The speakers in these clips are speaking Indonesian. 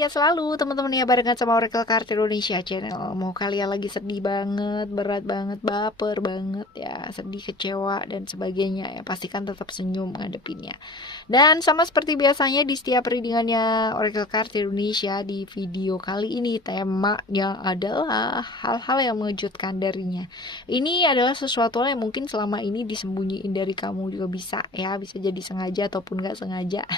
Sehat selalu teman-teman ya, barengan sama Oracle Card Indonesia Channel. Mau kalian lagi sedih banget, berat banget, baper banget ya, sedih, kecewa dan sebagainya ya, pastikan tetap senyum ngadepinnya. Dan sama seperti biasanya di setiap readingannya Oracle Card Indonesia, di video kali ini temanya adalah hal-hal yang mengejutkan darinya. Ini adalah sesuatu yang mungkin selama ini disembunyiin dari kamu juga bisa ya, bisa jadi sengaja ataupun gak sengaja.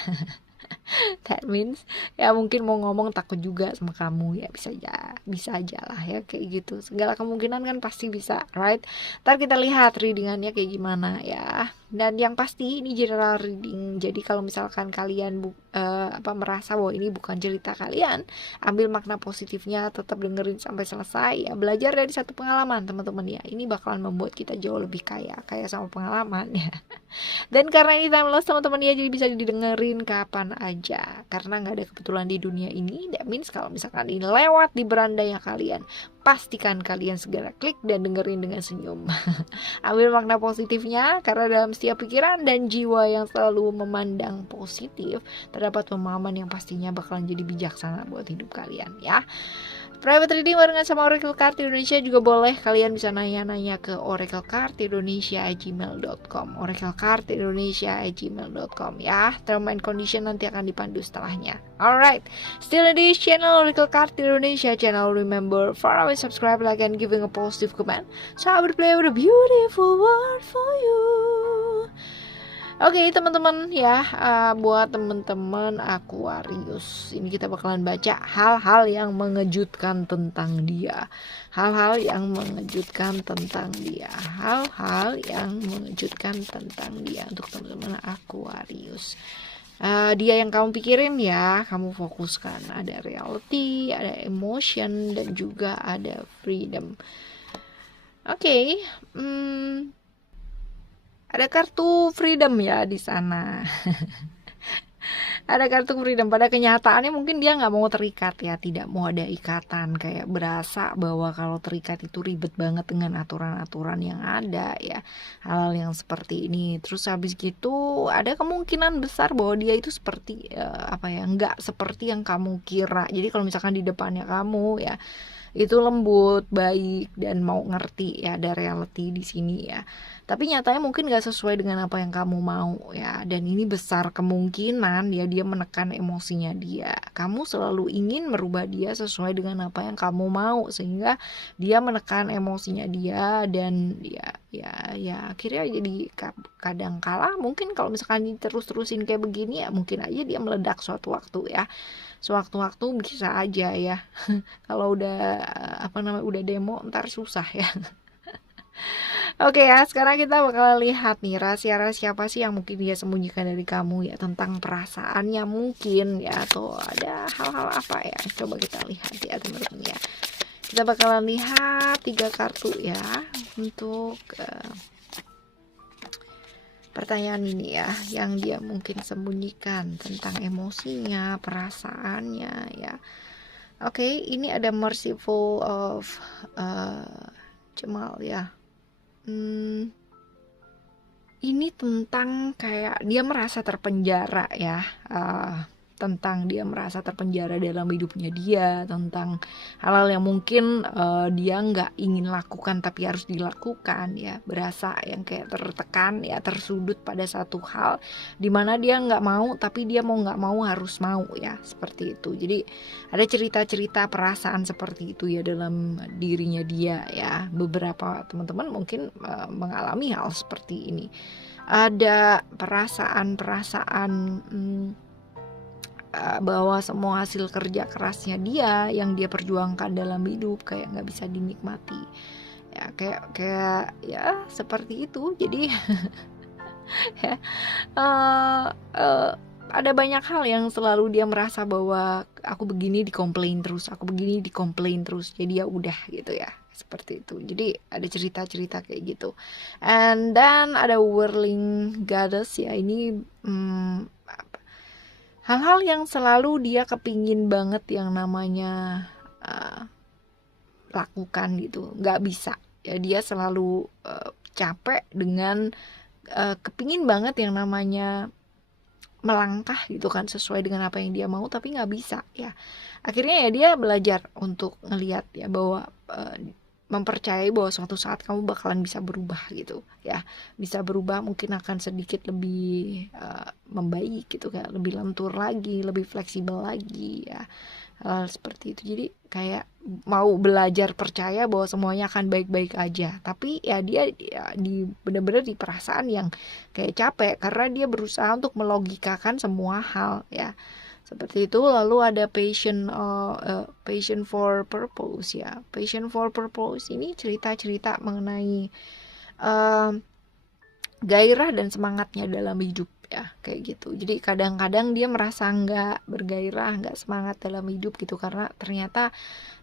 That means ya mungkin mau ngomong takut juga sama kamu ya, bisa aja lah ya kayak gitu, segala kemungkinan kan pasti bisa, right? Ntar kita lihat readingannya kayak gimana ya. Dan yang pasti ini general reading, jadi kalau misalkan kalian merasa bahwa ini bukan cerita kalian, ambil makna positifnya, tetap dengerin sampai selesai ya, belajar dari satu pengalaman teman-teman ya, ini bakalan membuat kita jauh lebih kaya sama pengalaman ya. Dan karena ini timeless teman-teman ya, jadi bisa didengerin kapan aja, karena nggak ada kebetulan di dunia ini. That means kalau misalkan ini lewat di berandanya kalian, pastikan kalian segera klik dan dengerin dengan senyum. Ambil makna positifnya, karena dalam setiap pikiran dan jiwa yang selalu memandang positif, terdapat pemahaman yang pastinya bakalan jadi bijaksana buat hidup kalian ya. Private reading barengan sama Oracle Card Indonesia juga boleh. Kalian bisa nanya-nanya ke oraclecardindonesia@gmail.com, oraclecardindonesia@gmail.com ya. Term and condition nanti akan dipandu setelahnya. Alright, still in this channel Oracle Card Indonesia channel. Remember, follow and subscribe, like and giving a positive comment, so I will play with a beautiful word for you. Oke teman-teman ya, buat teman-teman Aquarius, ini kita bakalan baca hal-hal yang mengejutkan tentang dia. Hal-hal yang mengejutkan tentang dia. Hal-hal yang mengejutkan tentang dia untuk teman-teman Aquarius. Dia yang kamu pikirin ya, kamu fokuskan. Ada reality, ada emotion, dan juga ada freedom. Oke, ada kartu freedom ya di sana. Ada kartu freedom. Pada kenyataannya mungkin dia nggak mau terikat ya, tidak mau ada ikatan, kayak berasa bahwa kalau terikat itu ribet banget dengan aturan-aturan yang ada ya, hal yang seperti ini. Terus habis gitu ada kemungkinan besar bahwa dia itu seperti nggak seperti yang kamu kira. Jadi kalau misalkan di depannya kamu ya itu lembut, baik, dan mau ngerti ya, ada reality di sini ya. Tapi nyatanya mungkin gak sesuai dengan apa yang kamu mau ya. Dan ini besar kemungkinan ya dia menekan emosinya dia. Kamu selalu ingin merubah dia sesuai dengan apa yang kamu mau, sehingga dia menekan emosinya dia. Dan ya akhirnya jadi kadang kala mungkin kalau misalkan terus-terusin kayak begini ya, mungkin aja dia meledak suatu waktu ya. Sewaktu-waktu bisa aja ya. Kalau udah udah demo ntar susah ya. Oke ya, sekarang kita bakal lihat nih rahasia-rahasia apa sih yang mungkin dia sembunyikan dari kamu ya, tentang perasaannya mungkin ya, atau ada hal-hal apa ya. Coba kita lihat ya teman-teman ya. Kita bakalan lihat 3 kartu ya untuk pertanyaan ini ya, yang dia mungkin sembunyikan tentang emosinya, perasaannya ya. Oke, ini ada Merciful of Jamal ya. Ini tentang kayak dia merasa terpenjara ya, tentang dia merasa terpenjara dalam hidupnya dia, tentang hal-hal yang mungkin dia nggak ingin lakukan tapi harus dilakukan ya, berasa yang kayak tertekan ya, tersudut pada satu hal dimana dia nggak mau tapi dia mau nggak mau harus mau ya, seperti itu. Jadi ada cerita-cerita perasaan seperti itu ya dalam dirinya dia ya. Beberapa teman-teman mungkin mengalami hal seperti ini. Ada perasaan-perasaan bahwa semua hasil kerja kerasnya dia yang dia perjuangkan dalam hidup kayak nggak bisa dinikmati ya, kayak ya seperti itu. Jadi ya, ada banyak hal yang selalu dia merasa bahwa aku begini dikomplain terus, jadi ya udah gitu ya, seperti itu. Jadi ada cerita-cerita kayak gitu. And then ada whirling goddess ya, ini hal-hal yang selalu dia kepingin banget yang namanya lakukan gitu, nggak bisa ya. Dia selalu capek dengan kepingin banget yang namanya melangkah gitu kan sesuai dengan apa yang dia mau, tapi nggak bisa ya. Akhirnya ya dia belajar untuk ngelihat ya bahwa mempercayai bahwa suatu saat kamu bakalan bisa berubah gitu ya, bisa berubah, mungkin akan sedikit lebih membaik gitu, kayak lebih lentur lagi, lebih fleksibel lagi ya, hal seperti itu. Jadi kayak mau belajar percaya bahwa semuanya akan baik-baik aja, tapi ya dia ya, bener-bener di perasaan yang kayak capek karena dia berusaha untuk melogikakan semua hal ya, seperti itu. Lalu ada passion for purpose ya. Passion for purpose ini cerita-cerita mengenai gairah dan semangatnya dalam hidup ya, kayak gitu. Jadi kadang-kadang dia merasa nggak bergairah, nggak semangat dalam hidup gitu, karena ternyata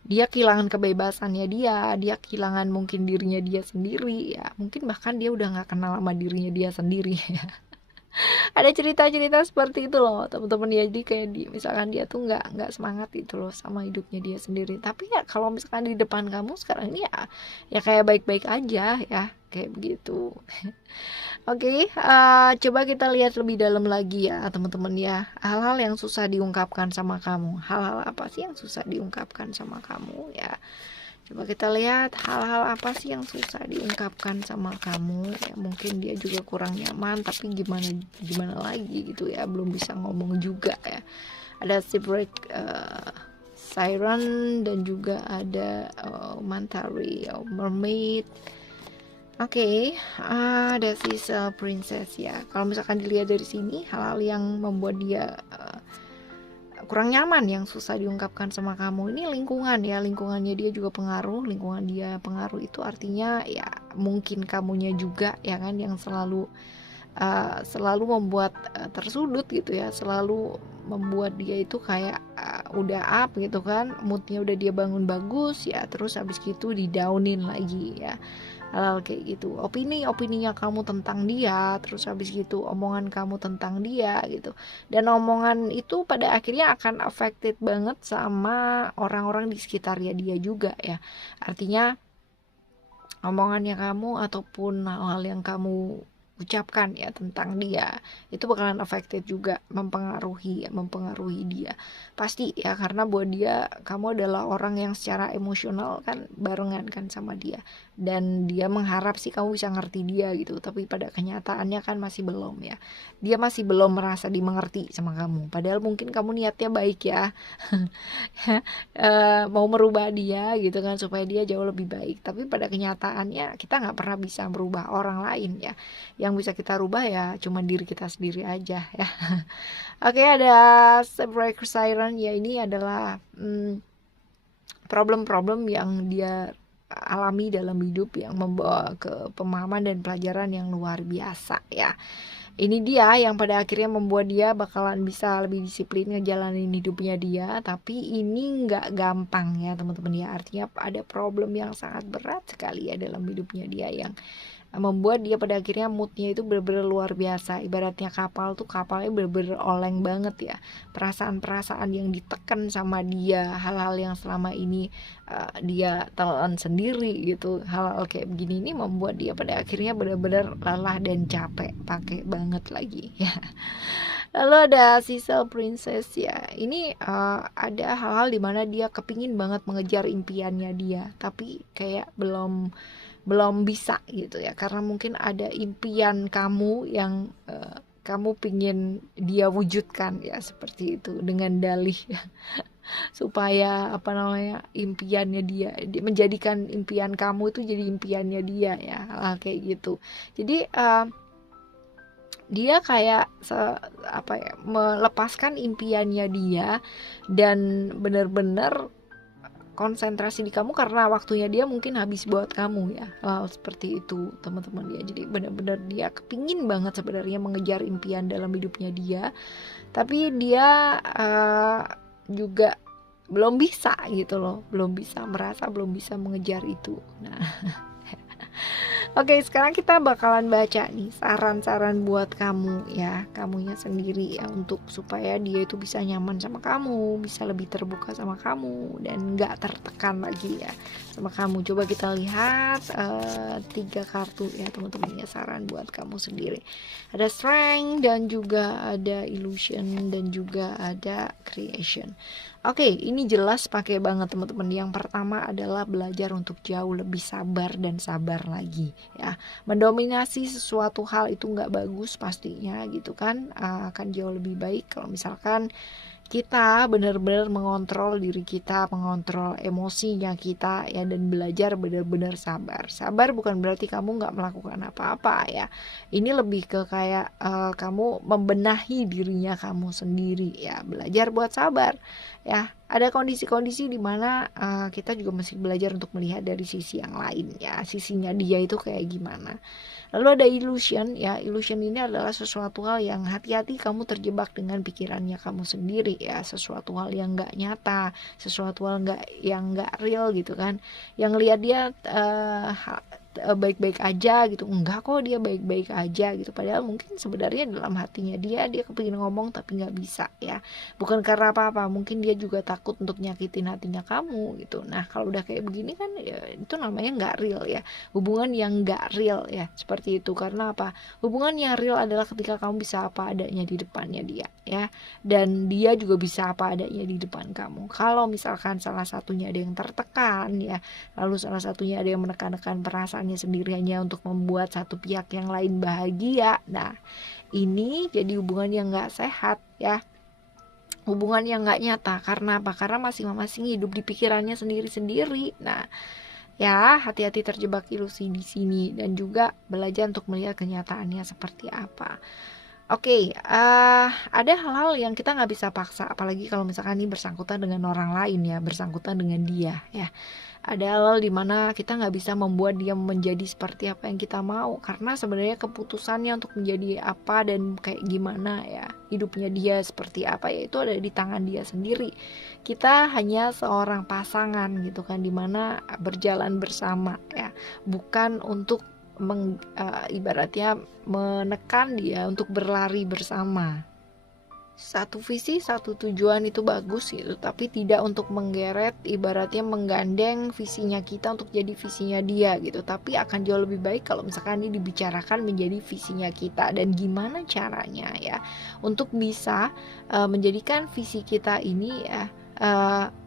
dia kehilangan kebebasannya, dia kehilangan mungkin dirinya dia sendiri ya, mungkin bahkan dia udah nggak kenal sama dirinya dia sendiri ya. Ada cerita-cerita seperti itu loh teman-teman ya. Jadi kayak misalkan dia tuh nggak semangat gitu loh sama hidupnya dia sendiri, tapi ya kalau misalkan di depan kamu sekarang ini ya kayak baik-baik aja ya, kayak begitu. Oke, coba kita lihat lebih dalam lagi ya teman-teman ya, hal-hal yang susah diungkapkan sama kamu. Hal-hal apa sih yang susah diungkapkan sama kamu ya? Coba kita lihat hal-hal apa sih yang susah diungkapkan sama kamu ya. Mungkin dia juga kurang nyaman, tapi gimana lagi gitu ya, belum bisa ngomong juga ya. Ada shipwreck, siren, dan juga ada mantari, mermaid. Oke, ada sisa princess ya. Kalau misalkan dilihat dari sini, hal-hal yang membuat dia kurang nyaman, yang susah diungkapkan sama kamu, ini lingkungan ya. Lingkungannya dia juga pengaruh. Lingkungan dia pengaruh itu artinya ya mungkin kamunya juga ya kan, yang selalu membuat tersudut gitu ya, selalu membuat dia itu kayak udah up gitu kan, moodnya udah dia bangun bagus ya, terus habis gitu di downin lagi ya, hal-hal kayak gitu. Opininya kamu tentang dia, terus habis gitu omongan kamu tentang dia gitu, dan omongan itu pada akhirnya akan affected banget sama orang-orang di sekitarnya dia juga ya. Artinya omongannya kamu ataupun hal-hal yang kamu ucapkan ya tentang dia itu bakalan affected juga, mempengaruhi dia pasti ya, karena buat dia kamu adalah orang yang secara emosional kan barengan kan sama dia, dan dia mengharap sih kamu bisa ngerti dia gitu, tapi pada kenyataannya kan masih belum ya. Dia masih belum merasa dimengerti sama kamu, padahal mungkin kamu niatnya baik ya. Mau merubah dia gitu kan supaya dia jauh lebih baik, tapi pada kenyataannya kita nggak pernah bisa merubah orang lain ya. Yang bisa kita rubah ya cuma diri kita sendiri aja ya. Oke, ada shipwreck siren ya. Ini adalah problem-problem yang dia alami dalam hidup yang membawa ke pemahaman dan pelajaran yang luar biasa ya. Ini dia yang pada akhirnya membuat dia bakalan bisa lebih disiplin ngejalanin hidupnya dia, tapi ini nggak gampang ya teman-teman ya. Artinya ada problem yang sangat berat sekali ya dalam hidupnya dia, yang membuat dia pada akhirnya moodnya itu bener-bener luar biasa. Ibaratnya kapal tuh, kapalnya bener-bener oleng banget ya, perasaan-perasaan yang ditekan sama dia, hal-hal yang selama ini dia telan sendiri gitu, hal-hal kayak begini ini membuat dia pada akhirnya bener-bener lelah dan capek, pakai banget lagi ya. Lalu ada Sisal Princess ya. Ini ada hal-hal dimana dia kepingin banget mengejar impiannya dia, tapi kayak belum bisa gitu ya, karena mungkin ada impian kamu yang kamu pingin dia wujudkan ya, seperti itu, dengan dalih ya. Supaya impiannya dia menjadikan impian kamu itu jadi impiannya dia ya, kayak gitu. Jadi dia kayak melepaskan impiannya dia dan benar-benar konsentrasi di kamu karena waktunya dia mungkin habis buat kamu ya, seperti itu teman-teman ya. Jadi benar-benar dia kepingin banget sebenarnya mengejar impian dalam hidupnya dia, tapi dia juga belum bisa gitu loh, belum bisa mengejar itu. Nah Oke, sekarang kita bakalan baca nih saran-saran buat kamu ya, kamunya sendiri ya, untuk supaya dia itu bisa nyaman sama kamu, bisa lebih terbuka sama kamu, dan nggak tertekan lagi ya sama kamu. Coba kita lihat 3 kartu ya teman-teman ya, saran buat kamu sendiri. Ada strength dan juga ada illusion dan juga ada creation. Oke, ini jelas pakai banget teman-teman. Yang pertama adalah belajar untuk jauh lebih sabar dan sabar lagi ya. Mendominasi sesuatu hal itu nggak bagus pastinya gitu kan. Akan jauh lebih baik kalau misalkan kita benar-benar mengontrol diri kita, mengontrol emosinya kita ya, dan belajar benar-benar sabar. Sabar bukan berarti kamu nggak melakukan apa-apa ya. Ini lebih ke kayak kamu membenahi dirinya kamu sendiri ya. Belajar buat sabar ya. Ada kondisi-kondisi di mana kita juga mesti belajar untuk melihat dari sisi yang lain ya. Sisinya dia itu kayak gimana. Lalu ada illusion ya. Illusion ini adalah sesuatu hal yang hati-hati kamu terjebak dengan pikirannya kamu sendiri ya, sesuatu hal yang nggak nyata, sesuatu hal yang nggak real gitu kan, yang lihat dia baik-baik aja gitu. Enggak kok, dia baik-baik aja gitu, padahal mungkin sebenarnya dalam hatinya dia kepingin ngomong tapi nggak bisa ya, bukan karena apa-apa, mungkin dia juga takut untuk nyakitin hatinya kamu gitu. Nah kalau udah kayak begini kan ya, itu namanya nggak real ya, hubungan yang nggak real ya, seperti itu. Karena apa? Hubungan yang real adalah ketika kamu bisa apa adanya di depannya dia ya, dan dia juga bisa apa adanya di depan kamu. Kalau misalkan salah satunya ada yang tertekan ya, lalu salah satunya ada yang menekan-nekan perasaannya sendiri hanya untuk membuat satu pihak yang lain bahagia, nah ini jadi hubungan yang nggak sehat ya, hubungan yang nggak nyata. Karena apa? Karena masing-masing hidup di pikirannya sendiri-sendiri. Nah ya, hati-hati terjebak ilusi di sini, dan juga belajar untuk melihat kenyataannya seperti apa. Oke, ada hal-hal yang kita nggak bisa paksa, apalagi kalau misalkan ini bersangkutan dengan orang lain ya, bersangkutan dengan dia ya. Ada hal dimana kita nggak bisa membuat dia menjadi seperti apa yang kita mau, karena sebenarnya keputusannya untuk menjadi apa dan kayak gimana ya, hidupnya dia seperti apa ya, itu ada di tangan dia sendiri. Kita hanya seorang pasangan gitu kan, dimana berjalan bersama ya, bukan untuk ibaratnya menekan dia untuk berlari bersama. Satu visi, satu tujuan itu bagus gitu, tapi tidak untuk menggeret, ibaratnya menggandeng visinya kita untuk jadi visinya dia gitu. Tapi akan jauh lebih baik kalau misalkan ini dibicarakan menjadi visinya kita, dan gimana caranya ya untuk bisa menjadikan visi kita ini ya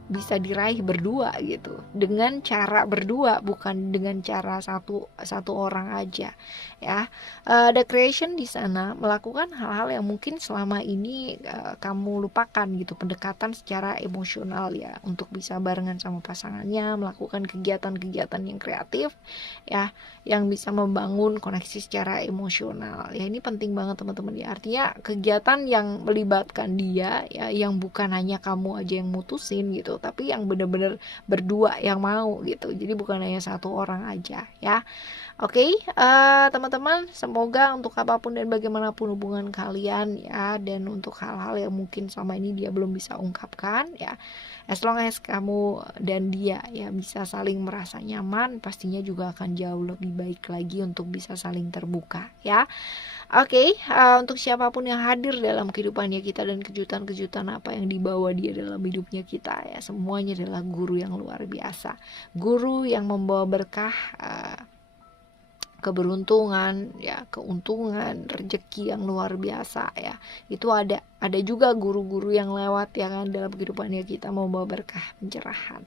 bisa diraih berdua gitu, dengan cara berdua, bukan dengan cara satu orang aja ya. The creation di sana melakukan hal-hal yang mungkin selama ini kamu lupakan gitu, pendekatan secara emosional ya, untuk bisa barengan sama pasangannya melakukan kegiatan-kegiatan yang kreatif ya, yang bisa membangun koneksi secara emosional ya. Ini penting banget teman-teman ya, artinya kegiatan yang melibatkan dia ya, yang bukan hanya kamu aja yang mutusin gitu, tapi yang benar-benar berdua yang mau gitu, jadi bukan hanya satu orang aja ya. Oke, teman-teman, semoga untuk apapun dan bagaimanapun hubungan kalian ya, dan untuk hal-hal yang mungkin selama ini dia belum bisa ungkapkan ya, as long as kamu dan dia ya bisa saling merasa nyaman, pastinya juga akan jauh lebih baik lagi untuk bisa saling terbuka ya. Oke, untuk siapapun yang hadir dalam kehidupannya kita dan kejutan-kejutan apa yang dibawa dia dalam hidupnya kita ya, semuanya adalah guru yang luar biasa, guru yang membawa berkah, keberuntungan ya, keuntungan, rezeki yang luar biasa ya. Itu ada juga guru-guru yang lewat ya kan dalam kehidupannya kita, membawa berkah, pencerahan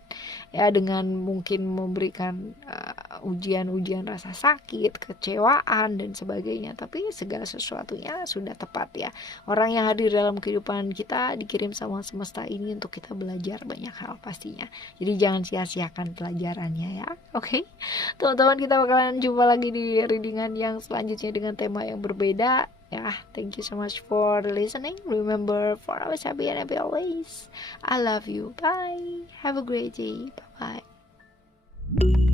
ya, dengan mungkin memberikan ujian-ujian rasa sakit, kecewaan dan sebagainya, tapi segala sesuatunya sudah tepat ya. Orang yang hadir dalam kehidupan kita dikirim sama semesta ini untuk kita belajar banyak hal pastinya, jadi jangan sia-siakan pelajarannya ya. Oke, teman-teman, kita bakalan jumpa lagi di readingan yang selanjutnya dengan tema yang berbeda ya. Thank you so much for listening. Remember, for always happy and happy always. I love you. Bye. Have a great day. Bye bye.